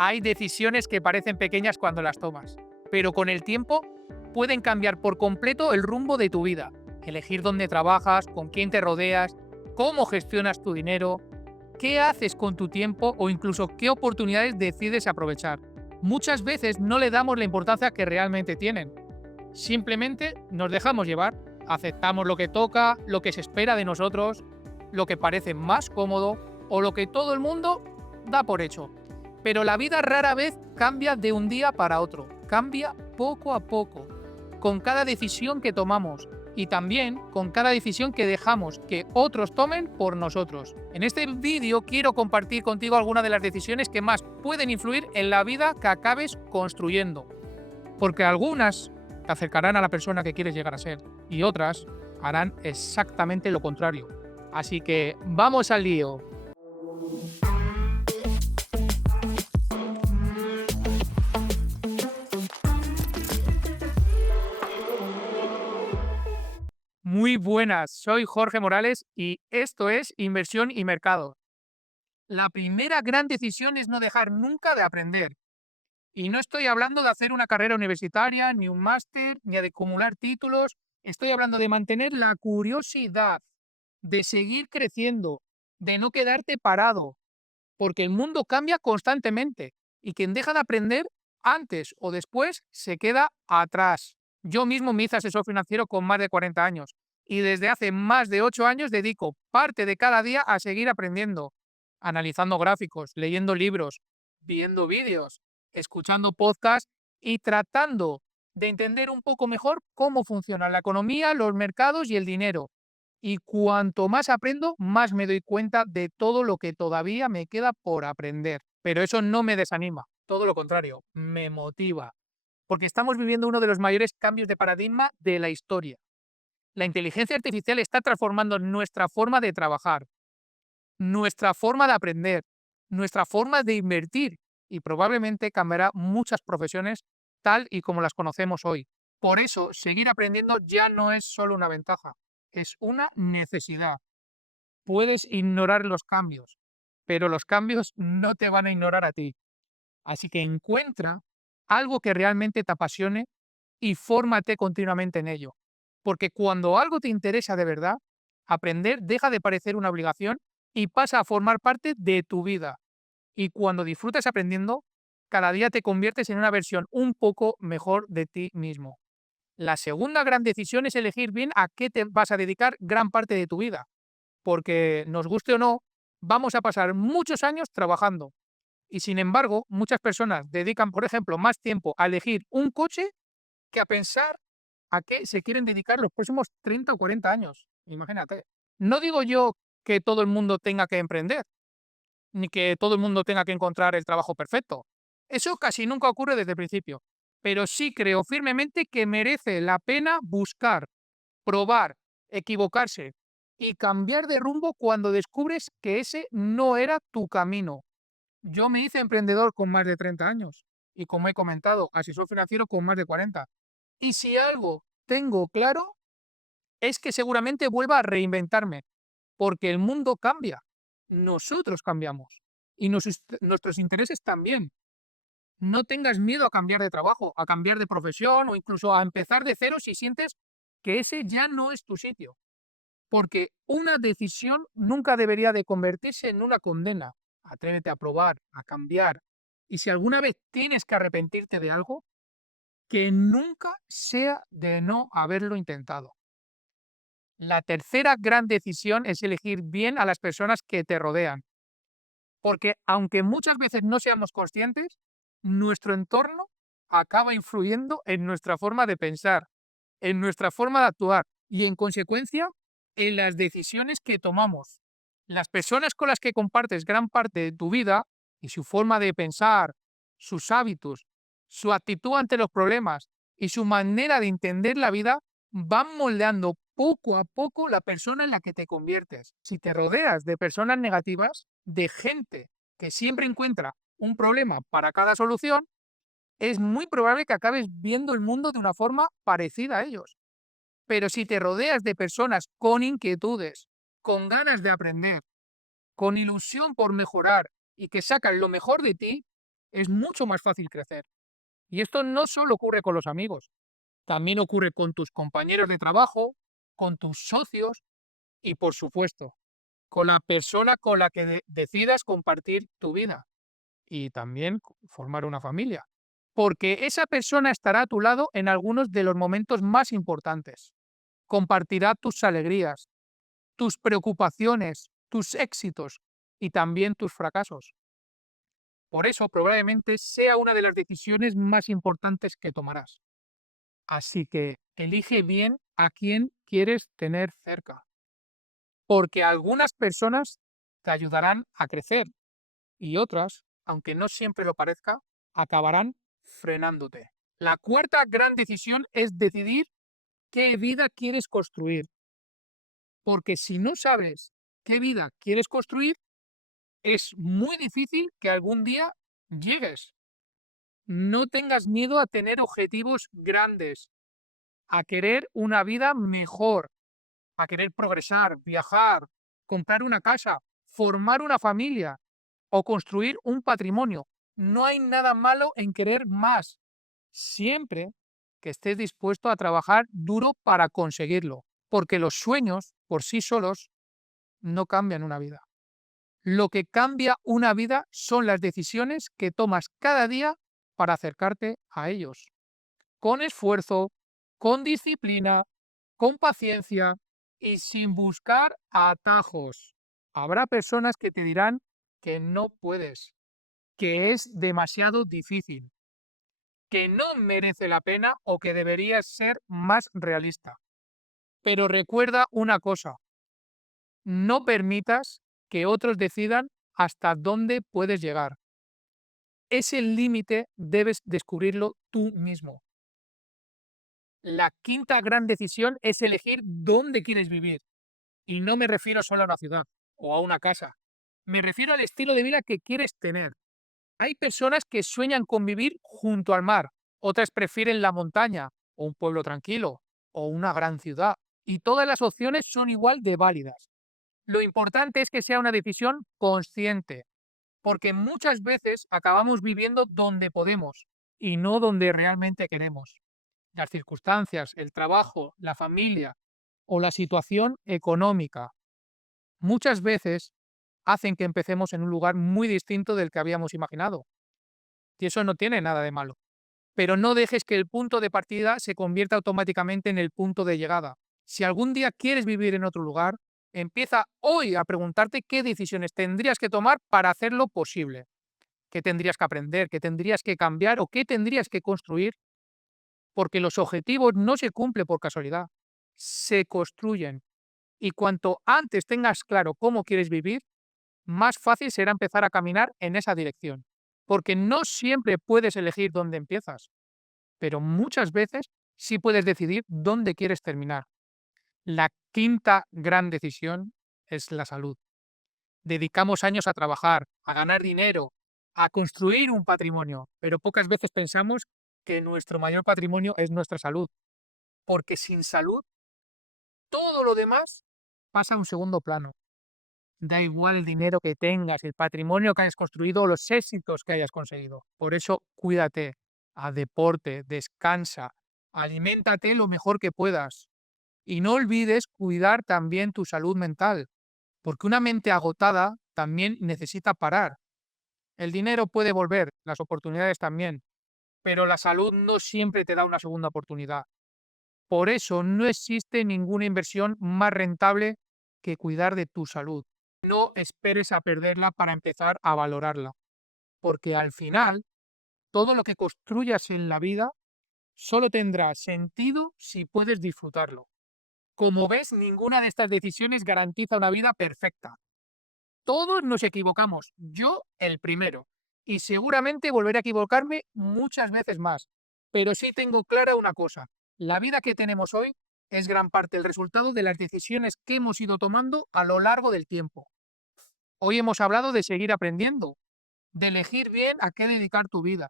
Hay decisiones que parecen pequeñas cuando las tomas, pero con el tiempo pueden cambiar por completo el rumbo de tu vida. Elegir dónde trabajas, con quién te rodeas, cómo gestionas tu dinero, qué haces con tu tiempo o incluso qué oportunidades decides aprovechar. Muchas veces no le damos la importancia que realmente tienen. Simplemente nos dejamos llevar, aceptamos lo que toca, lo que se espera de nosotros, lo que parece más cómodo o lo que todo el mundo da por hecho. Pero la vida rara vez cambia de un día para otro, cambia poco a poco, con cada decisión que tomamos y también con cada decisión que dejamos que otros tomen por nosotros. En este vídeo quiero compartir contigo algunas de las decisiones que más pueden influir en la vida que acabes construyendo, porque algunas te acercarán a la persona que quieres llegar a ser y otras harán exactamente lo contrario. Así que vamos al lío. Muy buenas, soy Jorge Morales y esto es Inversión y Mercado. La primera gran decisión es no dejar nunca de aprender. Y no estoy hablando de hacer una carrera universitaria, ni un máster, ni de acumular títulos. Estoy hablando de mantener la curiosidad, de seguir creciendo, de no quedarte parado, porque el mundo cambia constantemente y quien deja de aprender antes o después se queda atrás. Yo mismo me hice asesor financiero con más de 40 años y desde hace más de 8 años dedico parte de cada día a seguir aprendiendo, analizando gráficos, leyendo libros, viendo vídeos, escuchando podcasts y tratando de entender un poco mejor cómo funciona la economía, los mercados y el dinero. Y cuanto más aprendo, más me doy cuenta de todo lo que todavía me queda por aprender. Pero eso no me desanima, todo lo contrario, me motiva. Porque estamos viviendo uno de los mayores cambios de paradigma de la historia. La inteligencia artificial está transformando nuestra forma de trabajar, nuestra forma de aprender, nuestra forma de invertir y probablemente cambiará muchas profesiones tal y como las conocemos hoy. Por eso, seguir aprendiendo ya no es solo una ventaja, es una necesidad. Puedes ignorar los cambios, pero los cambios no te van a ignorar a ti. Así que encuentra algo que realmente te apasione y fórmate continuamente en ello. Porque cuando algo te interesa de verdad, aprender deja de parecer una obligación y pasa a formar parte de tu vida. Y cuando disfrutas aprendiendo, cada día te conviertes en una versión un poco mejor de ti mismo. La segunda gran decisión es elegir bien a qué te vas a dedicar gran parte de tu vida, porque nos guste o no, vamos a pasar muchos años trabajando. Y sin embargo, muchas personas dedican, por ejemplo, más tiempo a elegir un coche que a pensar a qué se quieren dedicar los próximos 30 o 40 años. Imagínate. No digo yo que todo el mundo tenga que emprender, ni que todo el mundo tenga que encontrar el trabajo perfecto. Eso casi nunca ocurre desde el principio. Pero sí creo firmemente que merece la pena buscar, probar, equivocarse y cambiar de rumbo cuando descubres que ese no era tu camino. Yo me hice emprendedor con más de 30 años y, como he comentado, asesor financiero con más de 40. Y si algo tengo claro es que seguramente vuelva a reinventarme, porque el mundo cambia, nosotros cambiamos y nuestros intereses también. No tengas miedo a cambiar de trabajo, a cambiar de profesión o incluso a empezar de cero si sientes que ese ya no es tu sitio, porque una decisión nunca debería de convertirse en una condena. Atrévete a probar, a cambiar. Y si alguna vez tienes que arrepentirte de algo, que nunca sea de no haberlo intentado. La tercera gran decisión es elegir bien a las personas que te rodean, porque aunque muchas veces no seamos conscientes, nuestro entorno acaba influyendo en nuestra forma de pensar, en nuestra forma de actuar y, en consecuencia, en las decisiones que tomamos. Las personas con las que compartes gran parte de tu vida y su forma de pensar, sus hábitos, su actitud ante los problemas y su manera de entender la vida van moldeando poco a poco la persona en la que te conviertes. Si te rodeas de personas negativas, de gente que siempre encuentra un problema para cada solución, es muy probable que acabes viendo el mundo de una forma parecida a ellos. Pero si te rodeas de personas con inquietudes, con ganas de aprender, con ilusión por mejorar y que sacan lo mejor de ti, es mucho más fácil crecer. Y esto no solo ocurre con los amigos, también ocurre con tus compañeros de trabajo, con tus socios y, por supuesto, con la persona con la que decidas compartir tu vida y también formar una familia. Porque esa persona estará a tu lado en algunos de los momentos más importantes. Compartirá tus alegrías, tus preocupaciones, tus éxitos y también tus fracasos. Por eso probablemente sea una de las decisiones más importantes que tomarás. Así que elige bien a quién quieres tener cerca, porque algunas personas te ayudarán a crecer y otras, aunque no siempre lo parezca, acabarán frenándote. La cuarta gran decisión es decidir qué vida quieres construir, porque si no sabes qué vida quieres construir, es muy difícil que algún día llegues. No tengas miedo a tener objetivos grandes, a querer una vida mejor, a querer progresar, viajar, comprar una casa, formar una familia o construir un patrimonio. No hay nada malo en querer más, siempre que estés dispuesto a trabajar duro para conseguirlo, porque los sueños por sí solos no cambian una vida. Lo que cambia una vida son las decisiones que tomas cada día para acercarte a ellos. Con esfuerzo, con disciplina, con paciencia y sin buscar atajos. Habrá personas que te dirán que no puedes, que es demasiado difícil, que no merece la pena o que deberías ser más realista. Pero recuerda una cosa, no permitas que otros decidan hasta dónde puedes llegar. Ese límite debes descubrirlo tú mismo. La quinta gran decisión es elegir dónde quieres vivir. Y no me refiero solo a una ciudad o a una casa. Me refiero al estilo de vida que quieres tener. Hay personas que sueñan con vivir junto al mar, otras prefieren la montaña o un pueblo tranquilo o una gran ciudad. Y todas las opciones son igual de válidas. Lo importante es que sea una decisión consciente, porque muchas veces acabamos viviendo donde podemos y no donde realmente queremos. Las circunstancias, el trabajo, la familia o la situación económica muchas veces hacen que empecemos en un lugar muy distinto del que habíamos imaginado. Y eso no tiene nada de malo. Pero no dejes que el punto de partida se convierta automáticamente en el punto de llegada. Si algún día quieres vivir en otro lugar, empieza hoy a preguntarte qué decisiones tendrías que tomar para hacerlo posible. ¿Qué tendrías que aprender? ¿Qué tendrías que cambiar? ¿O qué tendrías que construir? Porque los objetivos no se cumplen por casualidad, se construyen. Y cuanto antes tengas claro cómo quieres vivir, más fácil será empezar a caminar en esa dirección. Porque no siempre puedes elegir dónde empiezas, pero muchas veces sí puedes decidir dónde quieres terminar. La quinta gran decisión es la salud. Dedicamos años a trabajar, a ganar dinero, a construir un patrimonio, pero pocas veces pensamos que nuestro mayor patrimonio es nuestra salud, porque sin salud todo lo demás pasa a un segundo plano. Da igual el dinero que tengas, el patrimonio que hayas construido o los éxitos que hayas conseguido. Por eso, cuídate, haz deporte, descansa, aliméntate lo mejor que puedas. Y no olvides cuidar también tu salud mental, porque una mente agotada también necesita parar. El dinero puede volver, las oportunidades también, pero la salud no siempre te da una segunda oportunidad. Por eso no existe ninguna inversión más rentable que cuidar de tu salud. No esperes a perderla para empezar a valorarla, porque al final todo lo que construyas en la vida solo tendrá sentido si puedes disfrutarlo. Como ves, ninguna de estas decisiones garantiza una vida perfecta. Todos nos equivocamos, yo el primero, y seguramente volveré a equivocarme muchas veces más. Pero sí tengo clara una cosa, la vida que tenemos hoy es gran parte el resultado de las decisiones que hemos ido tomando a lo largo del tiempo. Hoy hemos hablado de seguir aprendiendo, de elegir bien a qué dedicar tu vida,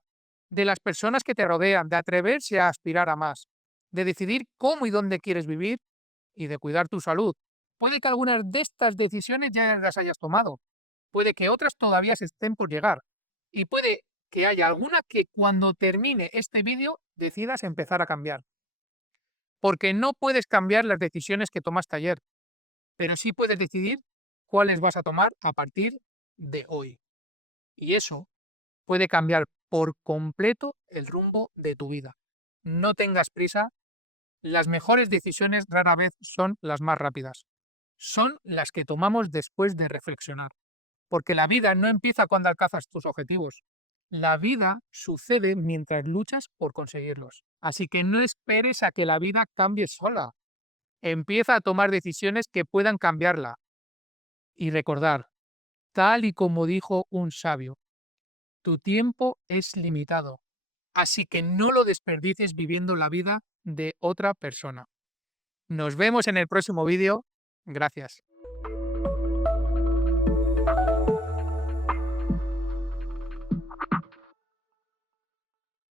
de las personas que te rodean, de atreverse a aspirar a más, de decidir cómo y dónde quieres vivir y de cuidar tu salud. Puede que algunas de estas decisiones ya las hayas tomado, puede que otras todavía se estén por llegar y puede que haya alguna que cuando termine este vídeo decidas empezar a cambiar. Porque no puedes cambiar las decisiones que tomaste ayer, pero sí puedes decidir cuáles vas a tomar a partir de hoy. Y eso puede cambiar por completo el rumbo de tu vida. No tengas prisa, las mejores decisiones rara vez son las más rápidas. Son las que tomamos después de reflexionar. Porque la vida no empieza cuando alcanzas tus objetivos. La vida sucede mientras luchas por conseguirlos. Así que no esperes a que la vida cambie sola. Empieza a tomar decisiones que puedan cambiarla. Y recordar, tal y como dijo un sabio, tu tiempo es limitado. Así que no lo desperdicies viviendo la vida de otra persona. Nos vemos en el próximo vídeo. Gracias.